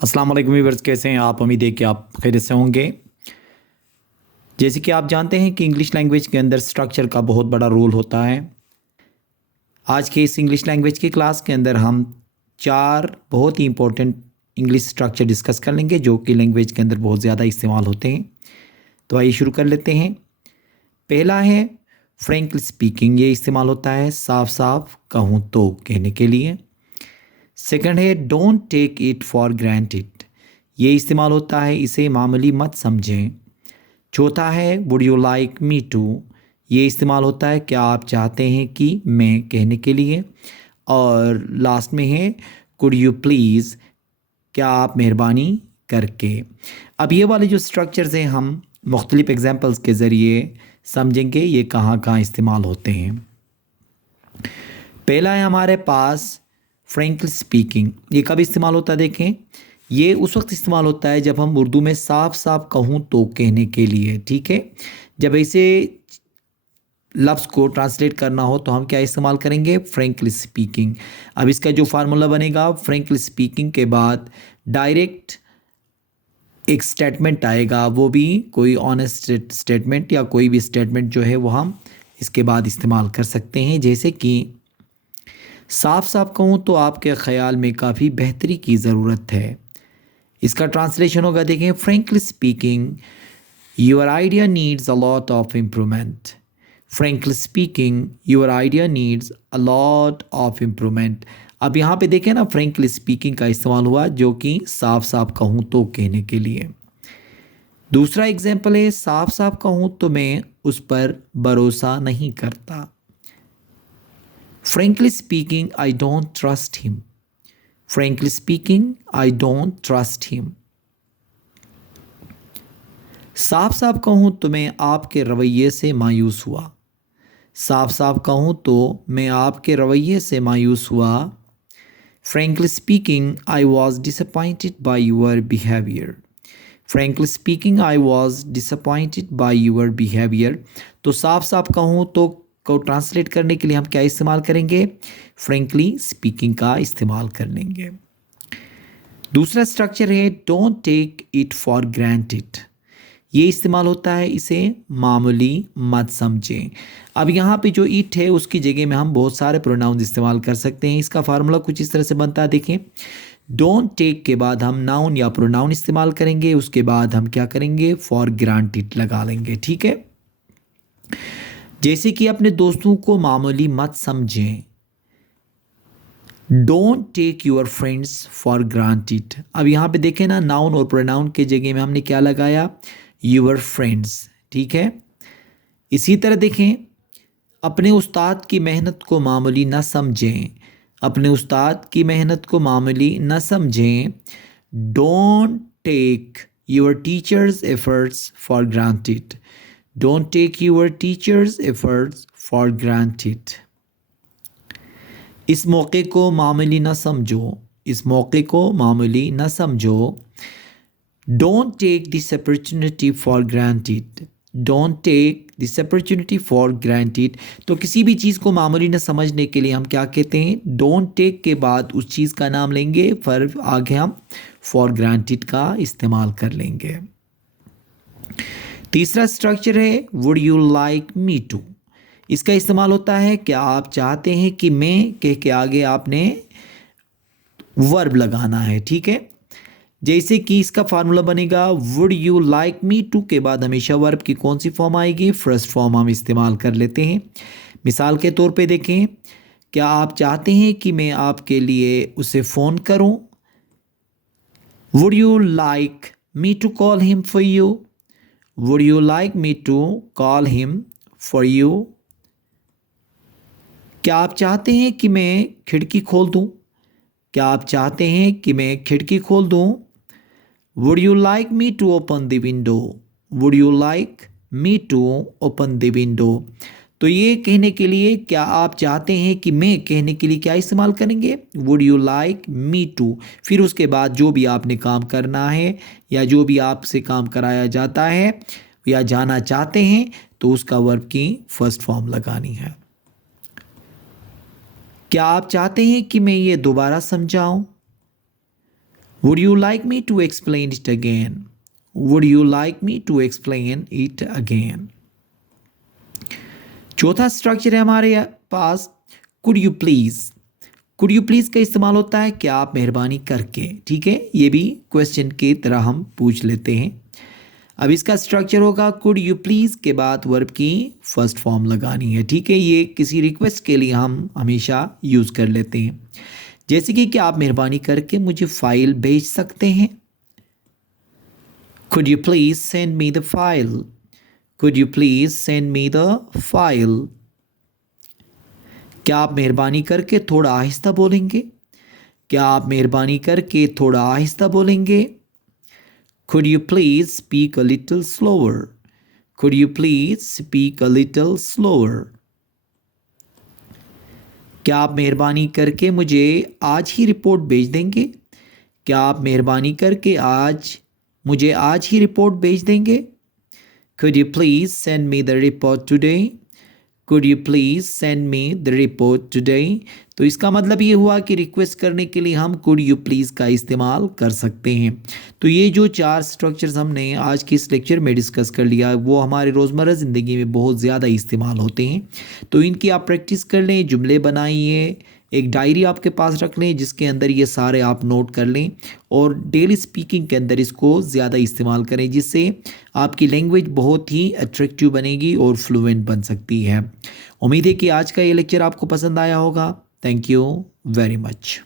अस्सलाम वालेकुम व्यूअर्स, कैसे हैं आप? उम्मीद है कि आप खैरियत से होंगे। जैसे कि आप जानते हैं कि इंग्लिश लैंग्वेज के अंदर स्ट्रक्चर का बहुत बड़ा रोल होता है। आज के इस इंग्लिश लैंग्वेज की क्लास के अंदर हम 4 बहुत ही इंपॉर्टेंट इंग्लिश स्ट्रक्चर डिस्कस कर लेंगे जो कि लैंग्वेज के अंदर बहुत ज़्यादा इस्तेमाल होते हैं। तो आइए शुरू कर लेते हैं। पहला है फ्रैंकली स्पीकिंग। ये इस्तेमाल होता है साफ साफ कहूँ तो कहने के लिए। सेकंड है don't take it for granted. ये इस्तेमाल होता है इसे मामूली मत समझें। चौथा है would you like me to. ये इस्तेमाल होता है क्या आप चाहते हैं कि मैं कहने के लिए। और लास्ट में है कुड यू प्लीज़, क्या आप मेहरबानी करके। अब ये वाले जो स्ट्रक्चर्स हैं हम मुख्तलिफ एग्जांपल्स के ज़रिए समझेंगे ये कहाँ कहाँ इस्तेमाल होते हैं। पहला है हमारे पास फ्रैंकली स्पीकिंग। ये कब इस्तेमाल होता है देखें। ये उस वक्त इस्तेमाल होता है जब हम उर्दू में साफ साफ कहूँ तो कहने के लिए, ठीक है। जब ऐसे लफ्ज़ को ट्रांसलेट करना हो तो हम क्या इस्तेमाल करेंगे? Frankly speaking. अब इसका जो फार्मूला बनेगा, फ्रैंकली स्पीकिंग के बाद डायरेक्ट एक स्टेटमेंट आएगा, वो भी कोई ऑनेस्ट स्टेटमेंट या कोई भी स्टेटमेंट जो है वो हम इसके बाद इस्तेमाल कर सकते हैं। जैसे कि साफ साफ कहूँ तो आपके ख़्याल में काफ़ी बेहतरी की ज़रूरत है। इसका ट्रांसलेशन होगा देखें, frankly speaking your idea needs a lot of improvement. Frankly speaking your idea needs a lot of improvement. अब यहाँ पे देखें ना, फ्रैंकली स्पीकिंग का इस्तेमाल हुआ जो कि साफ साफ कहूँ तो कहने के लिए। दूसरा एग्जाम्पल है साफ साफ कहूँ तो मैं उस पर भरोसा नहीं करता। Frankly speaking I don't trust him. Frankly speaking I don't trust him. साफ साफ कहूँ तो मैं आपके रवैये से मायूस हुआ। साफ साफ कहूँ तो मैं आपके रवैये से मायूस हुआ। Frankly speaking I was disappointed by your behaviour. Frankly speaking I was disappointed by your behaviour. तो साफ साफ कहूँ तो को ट्रांसलेट करने के लिए हम क्या इस्तेमाल करेंगे? फ्रैंकली स्पीकिंग का इस्तेमाल कर लेंगे। दूसरा स्ट्रक्चर है don't take it for granted. ये इस्तेमाल होता है इसे मामूली मत समझें। अब यहाँ पे जो इट है उसकी जगह में हम बहुत सारे प्रोनाउन इस्तेमाल कर सकते हैं। इसका फार्मूला कुछ इस तरह से बनता है देखें, डोंट टेक के बाद हम नाउन या प्रोनाउन इस्तेमाल करेंगे, उसके बाद हम क्या करेंगे? फॉर ग्रांटेड लगा लेंगे, ठीक है। जैसे कि अपने दोस्तों को मामूली मत समझें, don't take your friends for granted. अब यहाँ पे देखें ना, नाउन और प्रोनाउन के जगह में हमने क्या लगाया? योर फ्रेंड्स, ठीक है। इसी तरह देखें, अपने उस्ताद की मेहनत को मामूली न समझें। अपने उस्ताद की मेहनत को मामूली न समझें। Don't take your teachers efforts for granted. Don't take your teachers efforts for granted. इस मौके को मामूली न समझो। इस मौके को मामूली न समझो। Don't take this opportunity for granted. Don't take this opportunity for granted. तो किसी भी चीज़ को मामूली न समझने के लिए हम क्या कहते हैं? डोंट टेक के बाद उस चीज़ का नाम लेंगे, फिर आगे हम फॉर ग्रांटेड का इस्तेमाल कर लेंगे। तीसरा स्ट्रक्चर है would you like me to. इसका इस्तेमाल होता है क्या आप चाहते हैं कि मैं कह के आगे आपने वर्ब लगाना है, ठीक है। जैसे कि इसका फार्मूला बनेगा would you like me to के बाद हमेशा वर्ब की कौन सी फॉर्म आएगी? फर्स्ट फॉर्म हम इस्तेमाल कर लेते हैं। मिसाल के तौर पे देखें, क्या आप चाहते हैं कि मैं आपके लिए उसे फ़ोन करूं? Would you like me to call him for you. Would you like me to call him for you. क्या आप चाहते हैं कि मैं खिड़की खोल दूं? क्या आप चाहते हैं कि मैं खिड़की खोल दूं? Would you like me to open the window. Would you like me to open the window. तो ये कहने के लिए क्या आप चाहते हैं कि मैं कहने के लिए क्या इस्तेमाल करेंगे? Would you like me to. फिर उसके बाद जो भी आपने काम करना है या जो भी आपसे काम कराया जाता है या जाना चाहते हैं तो उसका वर्ब की फर्स्ट फॉर्म लगानी है। क्या आप चाहते हैं कि मैं ये दोबारा समझाऊं? Would you like me to explain it again, would you like me to explain it again. चौथा स्ट्रक्चर है हमारे पास could you please. Could you please का इस्तेमाल होता है क्या आप मेहरबानी करके, ठीक है, ये भी क्वेश्चन की तरह हम पूछ लेते हैं। अब इसका स्ट्रक्चर होगा कुड यू प्लीज़ के बाद वर्ब की फर्स्ट फॉर्म लगानी है, ठीक है, ये किसी रिक्वेस्ट के लिए हम हमेशा यूज़ कर लेते हैं। जैसे कि क्या आप मेहरबानी करके मुझे फ़ाइल भेज सकते हैं, could you please send me the file, could you please send me the file. क्या आप मेहरबानी करके थोड़ा आहिस्ता बोलेंगे, क्या आप मेहरबानी करके थोड़ा आहिस्ता बोलेंगे। Could you please speak a little slower? Could you please speak a little slower? क्या आप मेहरबानी करके मुझे आज ही रिपोर्ट भेज देंगे, क्या आप मेहरबानी करके मुझे आज ही रिपोर्ट भेज देंगे। Could you please send me the report today? Could you please send me the report today? तो इसका मतलब ये हुआ कि रिक्वेस्ट करने के लिए हम could you please का इस्तेमाल कर सकते हैं। तो ये जो 4 स्ट्रक्चर्स हमने आज के इस लेक्चर में डिस्कस कर लिया वो हमारे रोज़मर्रा ज़िंदगी में बहुत ज़्यादा इस्तेमाल होते हैं। तो इनकी आप प्रैक्टिस कर लें, जुमले बनाइए, एक डायरी आपके पास रख लें जिसके अंदर ये सारे आप नोट कर लें और डेली स्पीकिंग के अंदर इसको ज़्यादा इस्तेमाल करें जिससे आपकी लैंग्वेज बहुत ही अट्रैक्टिव बनेगी और फ्लुएंट बन सकती है। उम्मीद है कि आज का ये लेक्चर आपको पसंद आया होगा। Thank you very much.